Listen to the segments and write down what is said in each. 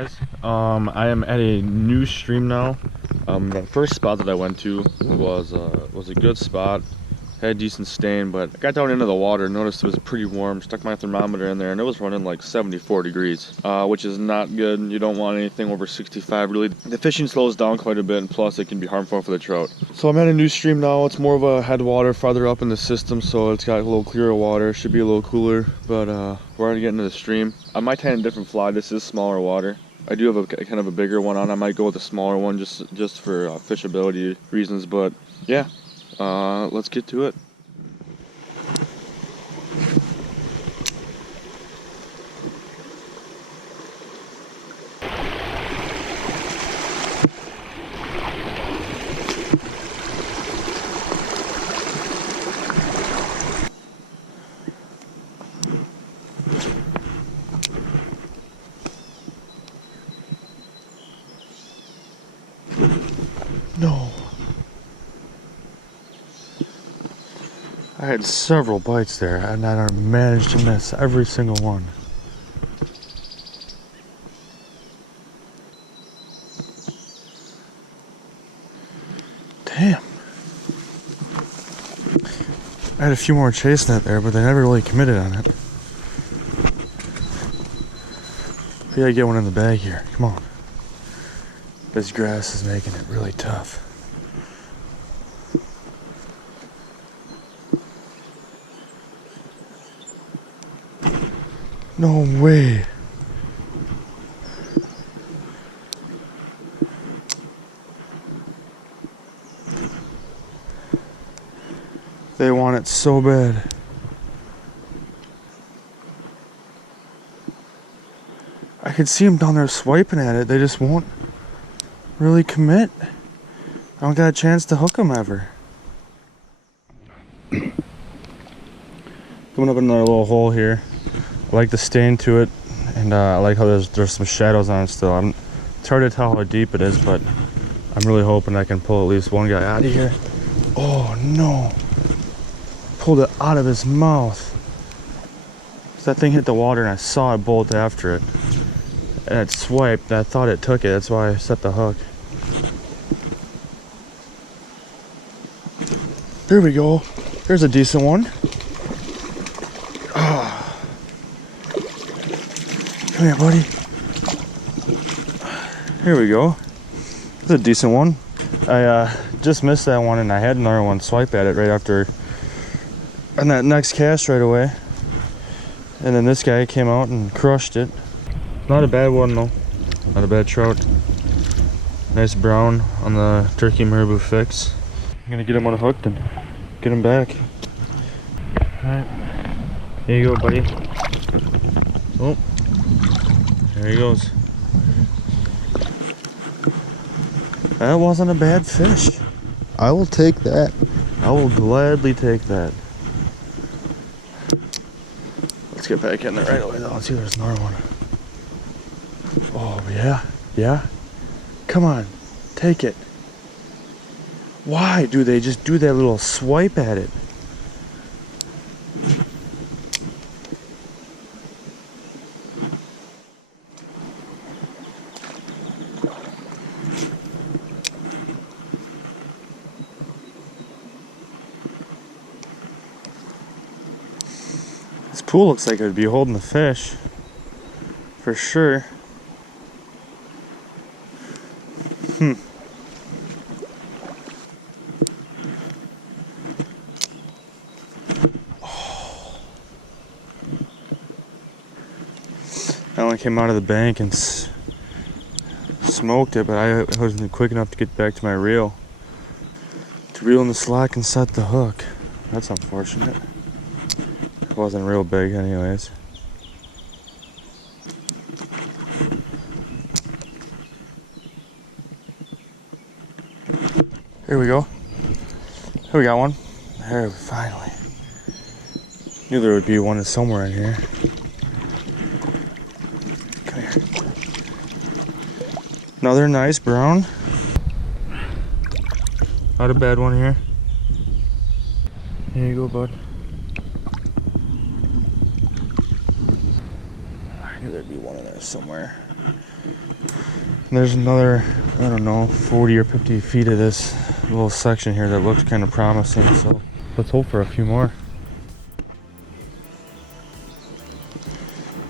guys, I am at a new stream now. The first spot that I went to was a good spot, had decent stain, but I got down into the water, noticed it was pretty warm, stuck my thermometer in there, and it was running like 74 degrees, which is not good. You don't want anything over 65 really. The fishing slows down quite a bit, and plus it can be harmful for the trout. So I'm at a new stream now. It's more of a headwater farther up in the system, so it's got a little clearer water, should be a little cooler, but we're already getting to the stream. I might tie in a different fly. This is smaller water. I do have a kind of a bigger one on. I might go with a smaller one just for fishability reasons, but yeah, let's get to it. No. I had several bites there, and I managed to miss every single one. Damn. I had a few more chasing it there, but they never really committed on it. We gotta get one in the bag here. Come on. This grass is making it really tough. No way. They want it so bad. I could see them down there swiping at it. They just won't really commit. I don't got a chance to hook them ever. Coming up in another little hole here. I like the stain to it, and I like how there's some shadows on it still. It's hard to tell how deep it is, but I'm really hoping I can pull at least one guy out of here. Oh no! Pulled it out of his mouth. So that thing hit the water and I saw it bolt after it. And it swiped, and I thought it took it. That's why I set the hook. There we go. There's a decent one. Oh. Come here, buddy. Here we go. It's a decent one. I just missed that one, and I had another one swipe at it right after, on that next cast right away. And then this guy came out and crushed it. Not a bad one though. Not a bad trout. Nice brown on the turkey marabou fix. I'm gonna get him unhooked and get him back. Alright. Here you go, buddy. Oh. There he goes. That wasn't a bad fish. I will take that. I will gladly take that. Let's get back in there right away though. Let's see if there's another one. Oh yeah, yeah. Come on, take it. Why do they just do that little swipe at it? This pool looks like it would be holding the fish, for sure. I only came out of the bank and smoked it, but I wasn't quick enough to get back to my reel. To reel in the slack and set the hook. That's unfortunate. It wasn't real big anyways. Here we go. Here we got one. There we finally. Knew there would be one somewhere in here. Come here. Another nice brown. Not a bad one here. Here you go, bud. I knew there'd be one in there somewhere. And there's another, I don't know, 40 or 50 feet of this little section here that looks kind of promising. So let's hope for a few more.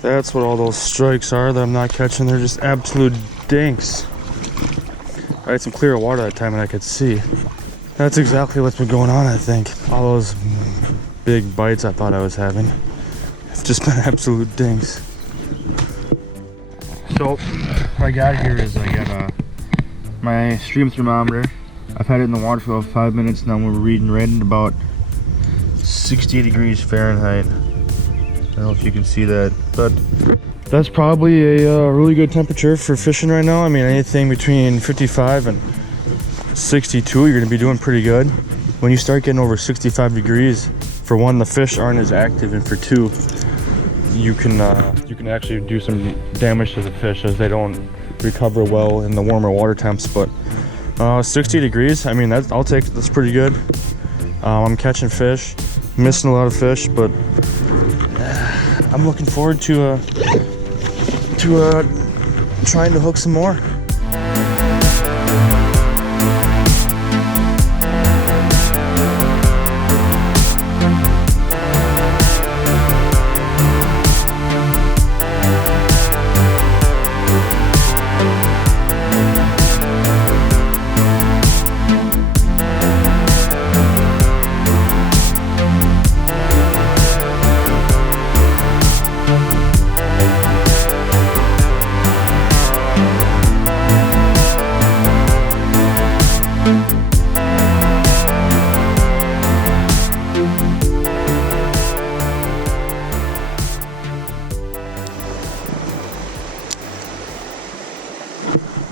That's what all those strikes are that I'm not catching. They're just absolute dinks. I had some clear water that time and I could see. That's exactly what's been going on, I think. All those big bites I thought I was having. It's just been absolute dinks. So, what I got here is I got my stream thermometer. I've had it in the water for about 5 minutes now. We're reading right at about 60 degrees Fahrenheit. I don't know if you can see that, but that's probably a really good temperature for fishing right now. I mean, anything between 55 and 62, you're gonna be doing pretty good. When you start getting over 65 degrees, for one, the fish aren't as active, and for two, you can actually do some damage to the fish as they don't recover well in the warmer water temps. But 60 degrees, I mean, that's pretty good. I'm catching fish, missing a lot of fish, but I'm looking forward to trying to hook some more.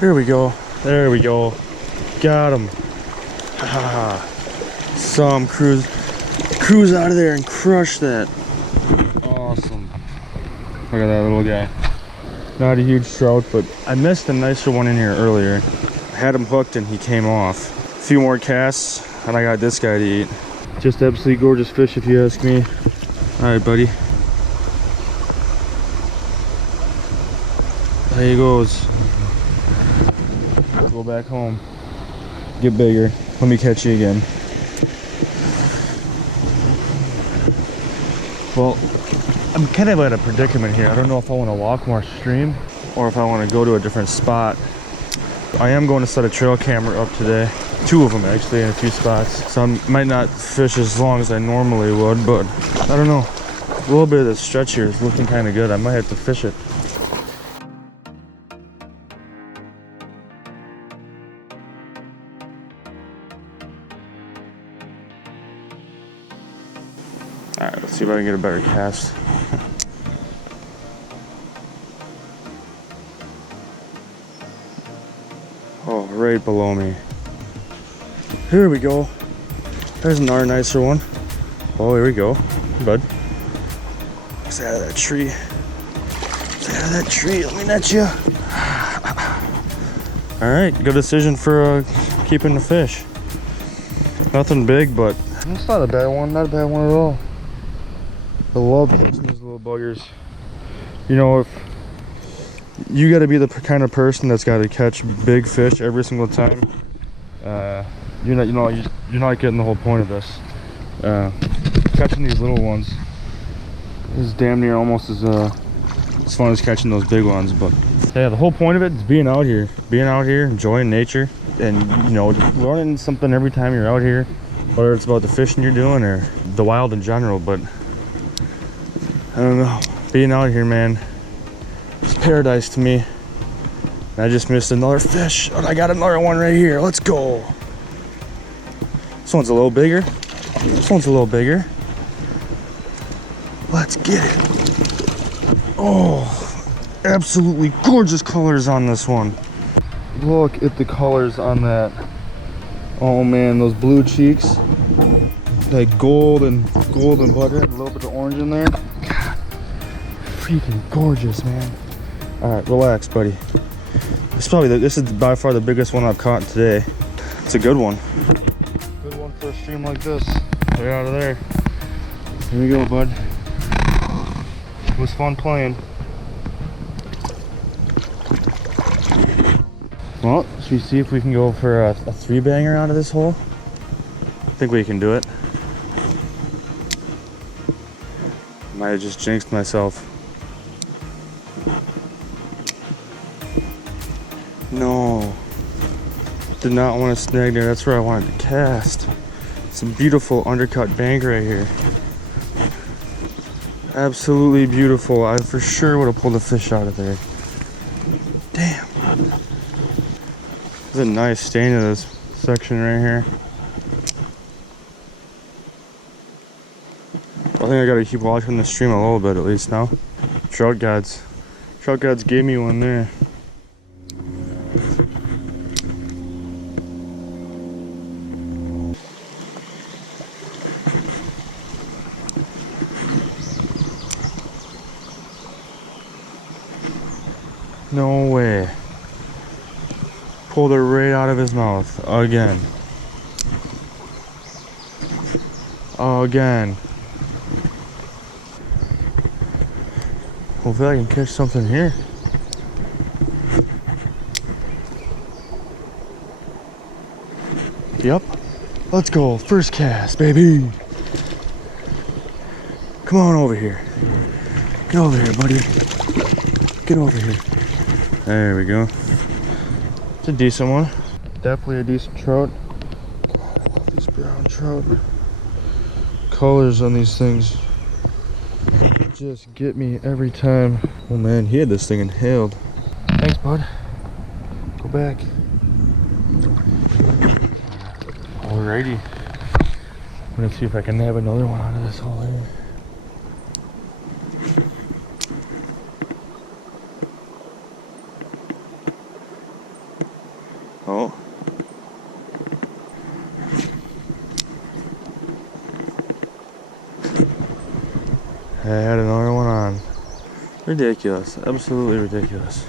Here we go. There we go. Got him. Saw him cruise out of there and crush that. Awesome. Look at that little guy. Not a huge trout, but I missed a nicer one in here earlier. I had him hooked and he came off. A few more casts and I got this guy to eat. Just absolutely gorgeous fish if you ask me. All right, buddy. There he goes. Go back home. Get bigger. Let me catch you again. Well, I'm kind of at a predicament here. I don't know if I want to walk more stream or if I want to go to a different spot. I am going to set a trail camera up today. 2 of them actually in a few spots. So I might not fish as long as I normally would, but I don't know. A little bit of the stretch here is looking kind of good. I might have to fish it. Alright, let's see if I can get a better cast. Oh, right below me. Here we go. There's another nicer one. Oh, here we go, bud. Get out of that tree. Get out of that tree. Let me net you. Alright, good decision for keeping the fish. Nothing big, but it's not a bad one. Not a bad one at all. I love catching these little buggers. You know, if you got to be the kind of person that's got to catch big fish every single time, you're not getting the whole point of this. Catching these little ones is damn near almost as fun as catching those big ones. But yeah, the whole point of it is being out here, enjoying nature, and learning something every time you're out here, whether it's about the fishing you're doing or the wild in general. But I don't know, being out here, man, it's paradise to me. I just missed another fish. Oh, I got another one right here. Let's go. This one's a little bigger. This one's a little bigger. Let's get it. Oh, absolutely gorgeous colors on this one. Look at the colors on that. Oh man, those blue cheeks. Like gold and butter, a little bit of orange in there. God, freaking gorgeous, man. All right, relax, buddy. This is by far the biggest one I've caught today. It's a good one. Good one for a stream like this. Right out of there. Here we go, bud. It was fun playing. Well, should we see if we can go for a 3-banger out of this hole? I think we can do it. Might have just jinxed myself. No. Did not want to snag there. That's where I wanted to cast. It's a beautiful undercut bank right here. Absolutely beautiful. I for sure would have pulled a fish out of there. Damn. There's a nice stain in this section right here. I think I gotta keep watching the stream a little bit at least now. Trout gods. Trout gods gave me one there. No way. Pulled it right out of his mouth. Again. Again. Hopefully I can catch something here. Yep. Let's go. First cast, baby. Come on over here. Get over here, buddy. Get over here. There we go. It's a decent one. Definitely a decent trout. God, I love these brown trout. Colors on these things just get me every time. Oh man, he had this thing inhaled. Thanks, bud. Go back. Alrighty. I'm gonna see if I can nab another one out of this hole here. Oh. I had another one on. Ridiculous. Absolutely ridiculous.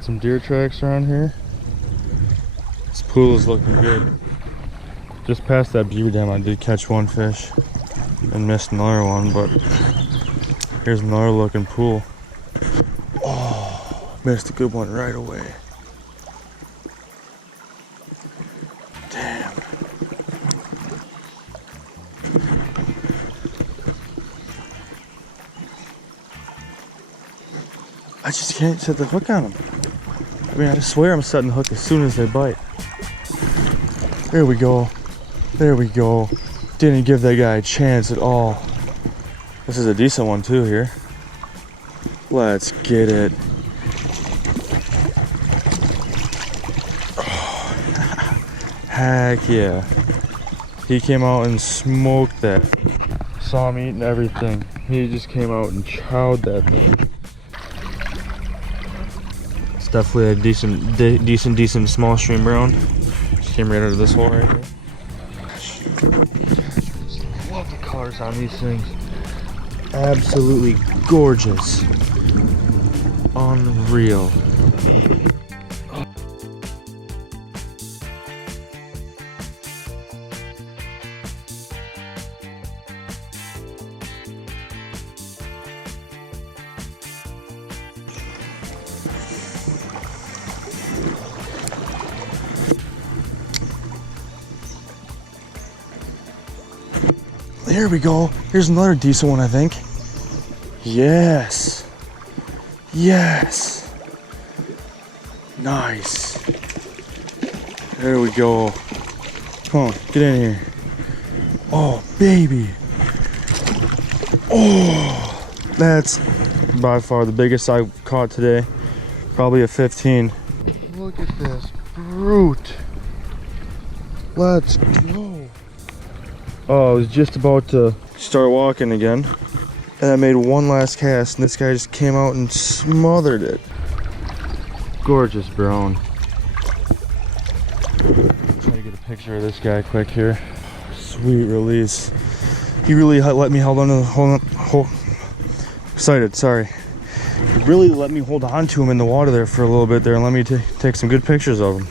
Some deer tracks around here. This pool is looking good. Just past that beaver dam I did catch one fish and missed another one, but here's another looking pool. Oh, missed a good one right away. Damn. I just can't set the hook on them. I mean, I swear I'm setting the hook as soon as they bite. There we go. There we go. Didn't give that guy a chance at all. This is a decent one too here. Let's get it. Oh, heck yeah. He came out and smoked that. Saw him eating everything. He just came out and chowed that thing. It's definitely a decent small stream brown. Just came right out of this hole right here. Love the colors on these things. Absolutely gorgeous. Unreal. There we go. Here's another decent one, I think. Yes. Yes. Nice. There we go. Come on, get in here. Oh, baby. Oh, that's by far the biggest I've caught today. Probably a 15. Look at this brute. Let's go. Oh, I was just about to start walking again, and I made one last cast, and this guy just came out and smothered it. Gorgeous brown. Try to get a picture of this guy quick here. Sweet release. He really let me hold on to the excited, sorry. He really let me hold on to him in the water there for a little bit there and let me take some good pictures of him.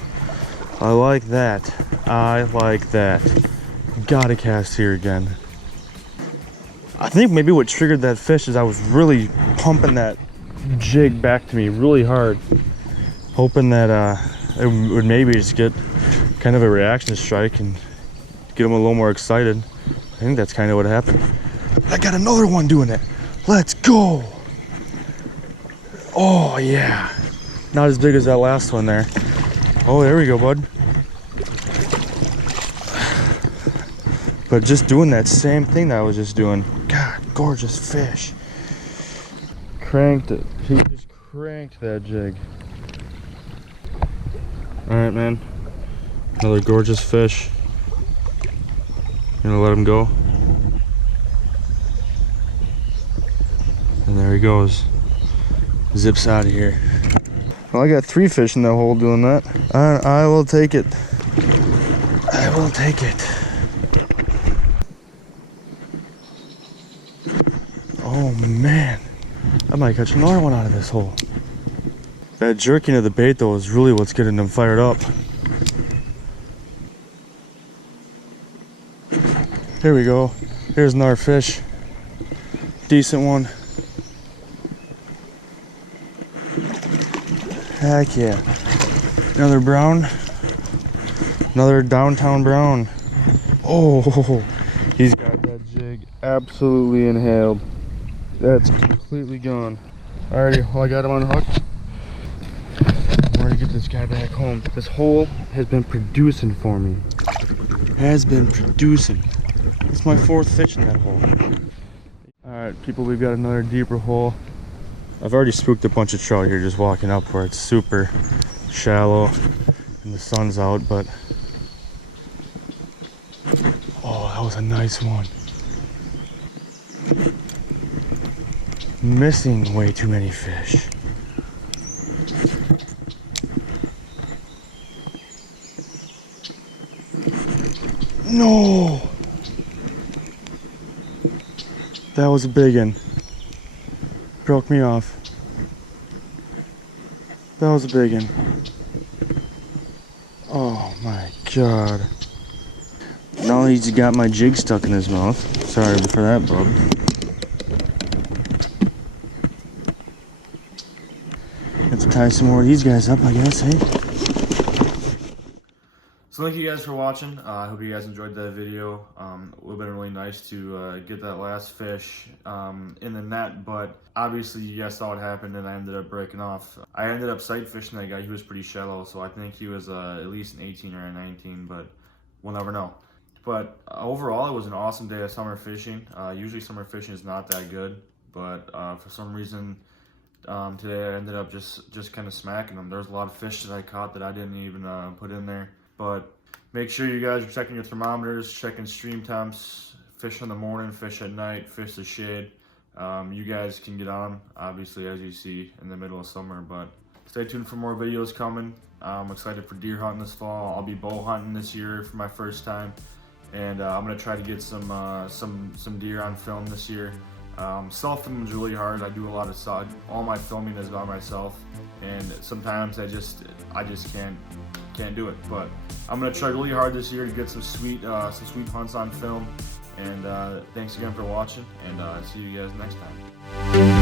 I like that. I like that. Gotta cast here again. I think maybe what triggered that fish is I was really pumping that jig back to me really hard, hoping that it would maybe just get kind of a reaction strike and get him a little more excited. I think that's kind of what happened. I got another one doing it. Let's go. Oh yeah, not as big as that last one there. Oh, there we go, bud. But just doing that same thing that I was just doing. God, gorgeous fish. Cranked it. He just cranked that jig. All right, man. Another gorgeous fish. Gonna let him go. And there he goes. Zips out of here. Well, I got 3 fish in that hole doing that. I will take it. I will take it. Oh man, I might catch another one out of this hole. That jerking of the bait though is really what's getting them fired up. Here we go. Here's another fish. Decent one. Heck yeah. Another brown. Another downtown brown. Oh, he's got that jig absolutely inhaled. That's completely gone. Alrighty, well, I got him on hook. I'm ready to get this guy back home. This hole has been producing for me. Has been producing. It's my 4th fish in that hole. Alright, people, we've got another deeper hole. I've already spooked a bunch of trout here just walking up where it's super shallow and the sun's out, but oh, that was a nice one. Missing way too many fish. No! That was a big one. Broke me off. That was a big one. Oh my god. Now he's got my jig stuck in his mouth. Sorry for that, bub. Let's tie some more of these guys up, I guess, hey? So thank you guys for watching. I hope you guys enjoyed that video. It would have been really nice to get that last fish in the net, but obviously you guys saw what happened and I ended up breaking off. I ended up sight fishing that guy. He was pretty shallow, so I think he was at least an 18 or a 19, but we'll never know. But overall, it was an awesome day of summer fishing. Usually summer fishing is not that good, but for some reason today I ended up just kind of smacking them. There's a lot of fish that I caught that I didn't even put in there. But make sure you guys are checking your thermometers, checking stream temps, fish in the morning, fish at night, fish the shade. You guys can get on, obviously, as you see in the middle of summer, but stay tuned for more videos coming. I'm excited for deer hunting this fall. I'll be bow hunting this year for my first time, and I'm gonna try to get some deer on film this year. Self-filming is really hard. I do a lot of all my filming is by myself, and sometimes I just can't do it. But I'm gonna try really hard this year to get some sweet hunts on film. And thanks again for watching, and see you guys next time.